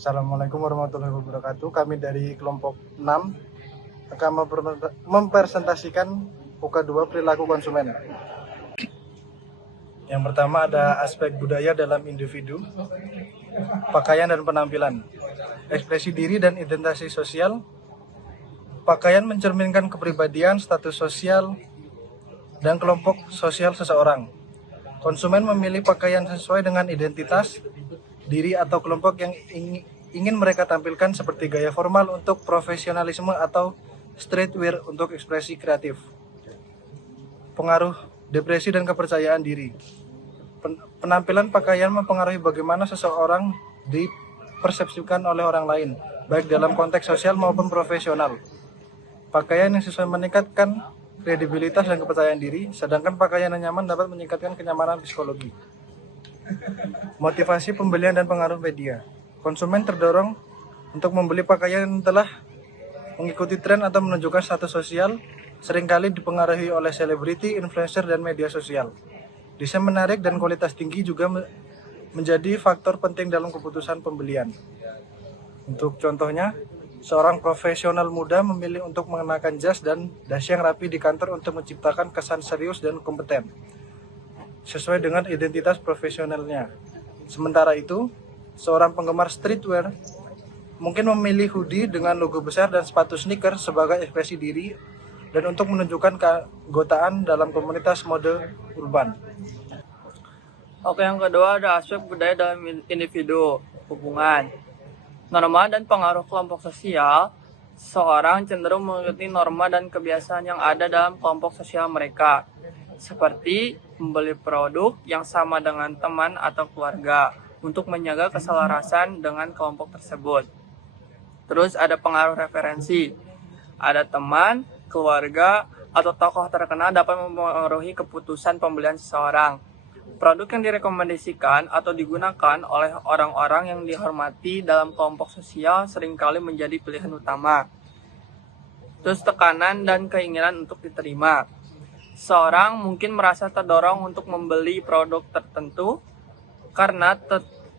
Assalamualaikum warahmatullahi wabarakatuh. Kami dari kelompok 6 akan mempresentasikan UK2 perilaku konsumen. Yang pertama ada aspek budaya dalam individu, pakaian dan penampilan, ekspresi diri dan identitas sosial. Pakaian mencerminkan kepribadian, status sosial, dan kelompok sosial seseorang. Konsumen memilih pakaian sesuai dengan identitas diri atau kelompok yang ingin mereka tampilkan, seperti gaya formal untuk profesionalisme atau streetwear untuk ekspresi kreatif. Pengaruh depresi dan kepercayaan diri. Penampilan pakaian mempengaruhi bagaimana seseorang dipersepsikan oleh orang lain, baik dalam konteks sosial maupun profesional. Pakaian yang sesuai meningkatkan kredibilitas dan kepercayaan diri, sedangkan pakaian yang nyaman dapat meningkatkan kenyamanan psikologi. Motivasi pembelian dan pengaruh media. Konsumen terdorong untuk membeli pakaian yang telah mengikuti tren atau menunjukkan status sosial, seringkali dipengaruhi oleh selebriti, influencer, dan media sosial. Desain menarik dan kualitas tinggi juga menjadi faktor penting dalam keputusan pembelian. Untuk contohnya, seorang profesional muda memilih untuk mengenakan jas dan dasi yang rapi di kantor untuk menciptakan kesan serius dan kompeten, sesuai dengan identitas profesionalnya. Sementara itu, seorang penggemar streetwear mungkin memilih hoodie dengan logo besar dan sepatu sneaker sebagai ekspresi diri dan untuk menunjukkan keanggotaan dalam komunitas mode urban. Oke, yang kedua ada aspek budaya dalam individu, hubungan. Norma dan pengaruh kelompok sosial. Seorang cenderung mengikuti norma dan kebiasaan yang ada dalam kelompok sosial mereka, seperti membeli produk yang sama dengan teman atau keluarga untuk menjaga keselarasan dengan kelompok tersebut. Terus ada pengaruh referensi. Ada teman, keluarga, atau tokoh terkenal dapat mempengaruhi keputusan pembelian seseorang. Produk yang direkomendasikan atau digunakan oleh orang-orang yang dihormati dalam kelompok sosial seringkali menjadi pilihan utama. Terus tekanan dan keinginan untuk diterima. Seorang mungkin merasa terdorong untuk membeli produk tertentu karena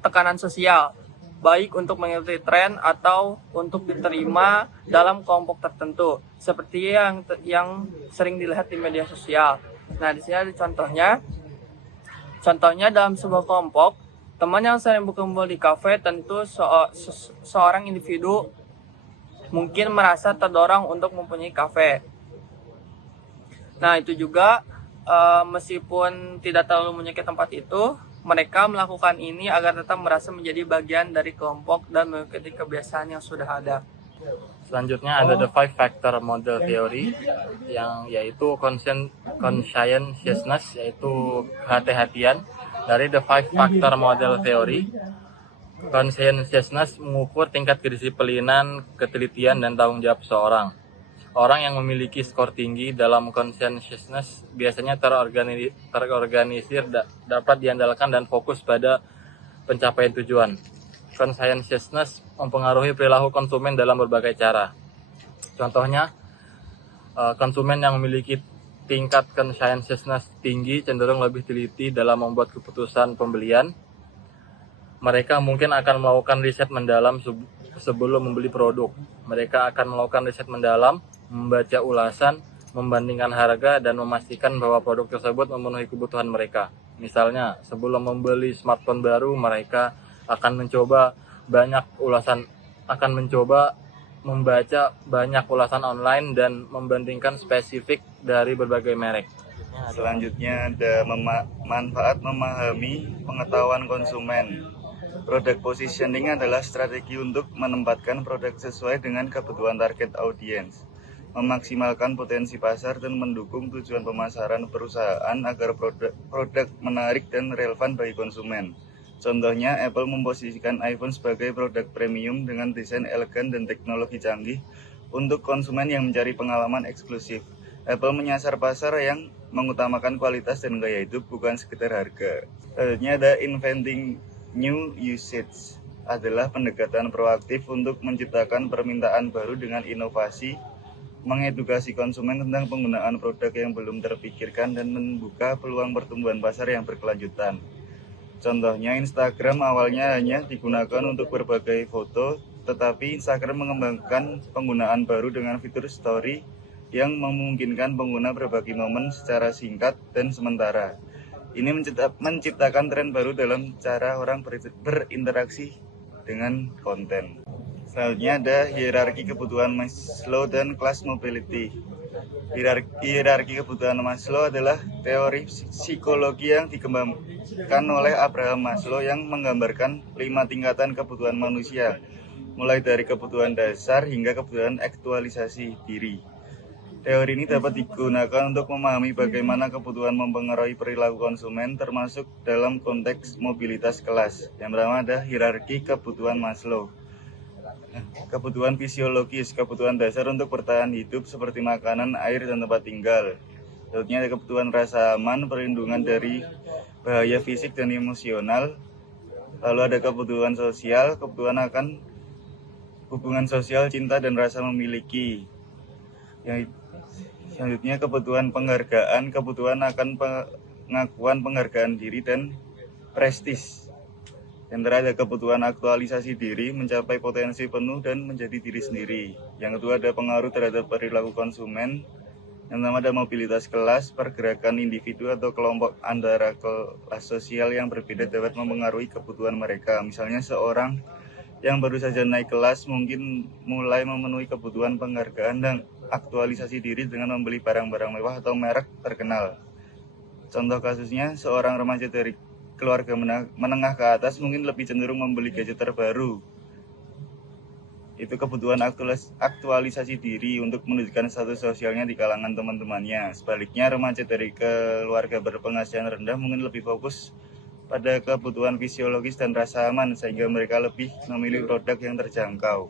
tekanan sosial, baik untuk mengikuti tren atau untuk diterima dalam kelompok tertentu, seperti yang sering dilihat di media sosial. Nah, di sini ada Contohnya dalam sebuah kelompok, teman yang sering berkumpul di kafe, tentu seorang individu mungkin merasa terdorong untuk mempunyai kafe. Nah, itu juga meskipun tidak terlalu menyukai tempat itu, mereka melakukan ini agar tetap merasa menjadi bagian dari kelompok dan mengikuti kebiasaan yang sudah ada. Selanjutnya ada the 5 factor model theory, yang yaitu conscientiousness, yaitu kehati-hatian. Dari the 5 factor model theory, conscientiousness mengukur tingkat kedisiplinan, ketelitian, dan tanggung jawab seseorang. Orang yang memiliki skor tinggi dalam conscientiousness biasanya terorganisir, dapat diandalkan, dan fokus pada pencapaian tujuan. Conscientiousness mempengaruhi perilaku konsumen dalam berbagai cara. Contohnya, konsumen yang memiliki tingkat conscientiousness tinggi cenderung lebih teliti dalam membuat keputusan pembelian. Mereka mungkin akan melakukan riset mendalam sebelum membeli produk. Mereka akan melakukan riset mendalam, membaca ulasan, membandingkan harga, dan memastikan bahwa produk tersebut memenuhi kebutuhan mereka. Misalnya, sebelum membeli smartphone baru, mereka akan membaca banyak ulasan online dan membandingkan spesifik dari berbagai merek. Selanjutnya ada manfaat memahami pengetahuan konsumen. Product positioning adalah strategi untuk menempatkan produk sesuai dengan kebutuhan target audiens, memaksimalkan potensi pasar, dan mendukung tujuan pemasaran perusahaan agar produk menarik dan relevan bagi konsumen. Contohnya, Apple memposisikan iPhone sebagai produk premium dengan desain elegan dan teknologi canggih untuk konsumen yang mencari pengalaman eksklusif. Apple menyasar pasar yang mengutamakan kualitas dan gaya hidup, bukan sekedar harga. Selanjutnya ada inventing new usage, adalah pendekatan proaktif untuk menciptakan permintaan baru dengan inovasi, mengedukasi konsumen tentang penggunaan produk yang belum terpikirkan, dan membuka peluang pertumbuhan pasar yang berkelanjutan. Contohnya, Instagram awalnya hanya digunakan untuk berbagai foto, tetapi Instagram mengembangkan penggunaan baru dengan fitur story yang memungkinkan pengguna berbagi momen secara singkat dan sementara. Ini menciptakan tren baru dalam cara orang berinteraksi dengan konten. Selanjutnya ada hierarki kebutuhan Maslow dan class mobility. Hierarki kebutuhan Maslow adalah teori psikologi yang dikembangkan oleh Abraham Maslow yang menggambarkan 5 tingkatan kebutuhan manusia, mulai dari kebutuhan dasar hingga kebutuhan aktualisasi diri. Teori ini dapat digunakan untuk memahami bagaimana kebutuhan mempengaruhi perilaku konsumen, termasuk dalam konteks mobilitas kelas. Yang pertama ada hierarki kebutuhan Maslow. Kebutuhan fisiologis, kebutuhan dasar untuk bertahan hidup seperti makanan, air, dan tempat tinggal. Selanjutnya ada kebutuhan rasa aman, perlindungan dari bahaya fisik dan emosional. Lalu ada kebutuhan sosial, kebutuhan akan hubungan sosial, cinta, dan rasa memiliki. Yang selanjutnya kebutuhan penghargaan, kebutuhan akan pengakuan, penghargaan diri, dan prestis. Yang terakhir ada kebutuhan aktualisasi diri, mencapai potensi penuh dan menjadi diri sendiri. Yang kedua ada pengaruh terhadap perilaku konsumen. Yang pertama ada mobilitas kelas, pergerakan individu atau kelompok antara kelas sosial yang berbeda dapat mempengaruhi kebutuhan mereka. Misalnya seorang yang baru saja naik kelas mungkin mulai memenuhi kebutuhan penghargaan dan aktualisasi diri dengan membeli barang-barang mewah atau merek terkenal. Contoh kasusnya, seorang remaja dari keluarga menengah ke atas mungkin lebih cenderung membeli gadget terbaru. Itu kebutuhan aktualisasi diri untuk menunjukkan status sosialnya di kalangan teman-temannya. Sebaliknya, remaja dari keluarga berpenghasilan rendah mungkin lebih fokus pada kebutuhan fisiologis dan rasa aman, sehingga mereka lebih memilih produk yang terjangkau.